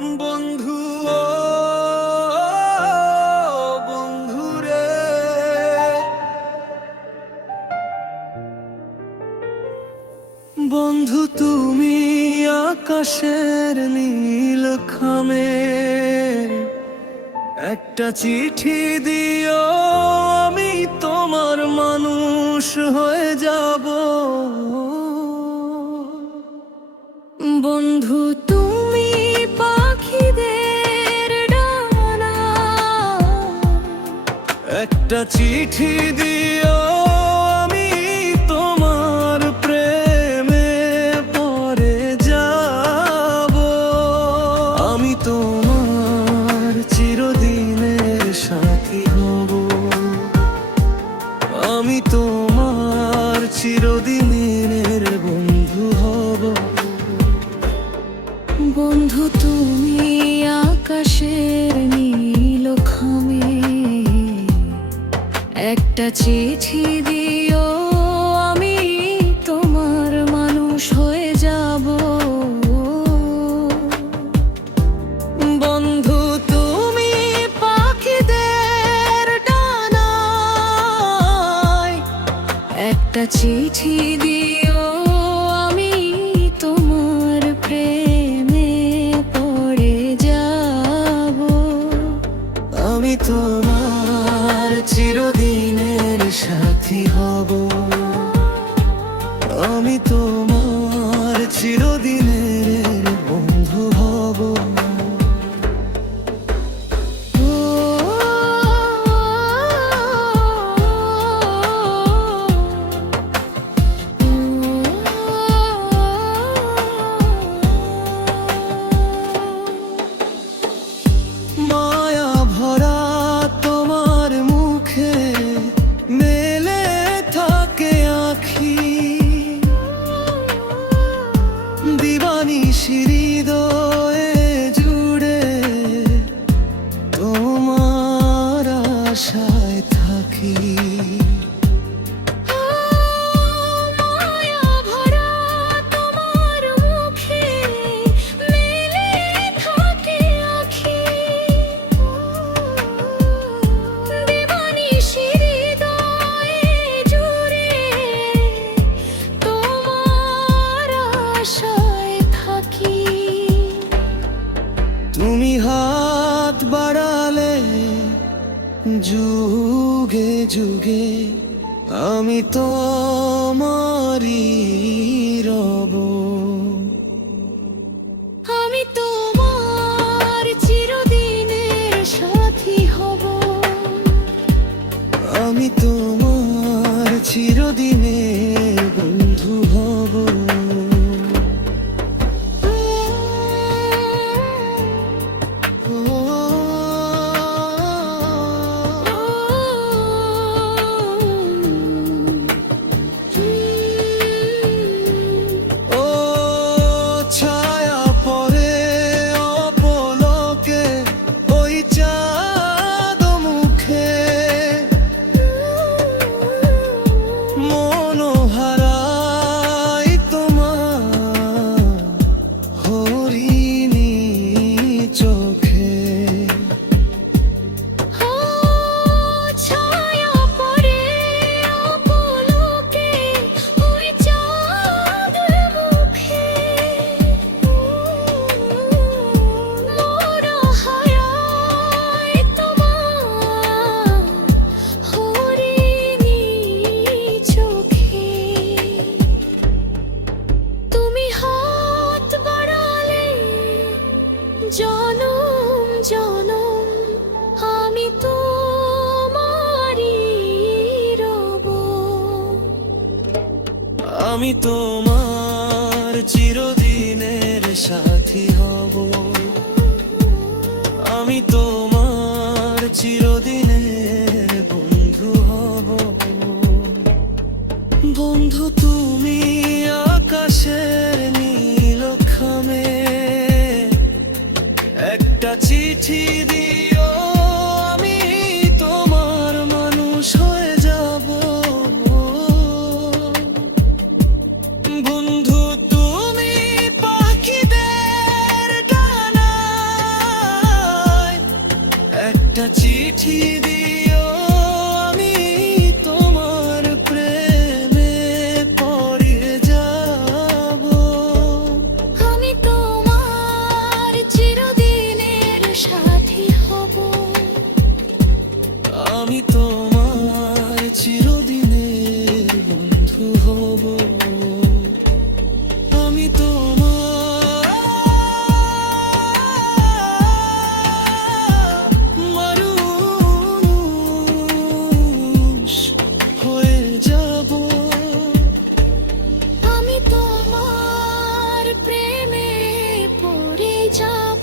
বন্ধু ও বন্ধু রে, বন্ধু তুমি আকাশের নীল খামে একটা চিঠি দিও, আমি তোমার মানুষ হয়ে যাব। বন্ধু তুমি পাখিদের ডানা, একটা চিঠি দিও, আমি তোমার প্রেমে পড়ে যাব। আমি তোমার চিরদিনের সাথী হব, আমি তোমার চিরদিনের বন্ধু হব। বন্ধু তুমি আকাশের নীল খামে একটা চিঠি দিও, আমি তোমার মানুষ হয়ে যাব। বন্ধু তুমি পাখিদের ডানায় একটা চিঠি দিও, আমি তোমার প্রেমে পড়ে যাব। আমি তোমার চিরদিনের সাথী হব, আমি তোমার চিরদিনের বন্ধু হব। মায়া ভরা তোমার মুখে মেলে থাকে আঁখি, দিবানিশি হৃদয়ে জুড়ে তোমার আশায় থাকি। মায়া ভরা তোমার মুখে মেলে থাকে আঁখি, দিবানিশি হৃদয়ে জুড়ে তোমার আশায় থাকি। তুমি হাত বাড়ালে যুগে যুগে আমি তোমারই রব। আমি তোমার চিরদিনের সাথী হব, আমি তোমার চিরদিনের বন্ধু হব। ও ছায়া পড়ে অপলকে ওই চাঁদ মুখে, মনোহারাই তোমার হরিণী চোখে। ছায়া পড়ে অপলকে ওই চাঁদ মুখে, মনোহারাই তোমার হরিণী চোখে। তুমি হাত বাড়ালে জনম জনম আমি তোমারই রব। আমি তোমার চিরদিনের সাথী হব, আমি তোমার চিরদিনের বন্ধু হব। বন্ধু তুমি আকাশের নীল খামে একটা চিঠি দিও, আমি তোমার মানুষ হয়ে যাব। বন্ধু তুমি পাখিদের ডানা চিঠি দিও আমি তোমার প্রেমে পড়ে যাব। আমি তোমার চিরদিনের সাথী হব। আমি তোমার চিরদিনের বন্ধু হব। আমি তোমার মানুষ হয়ে যাব। আমি তোমার প্রেমে পড়ে যাব।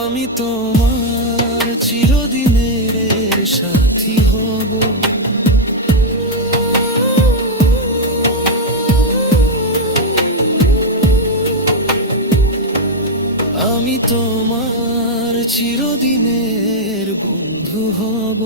আমি তোমার চিরদিনের সাথী হব। আমি তোমার চিরদিনের বন্ধু হব।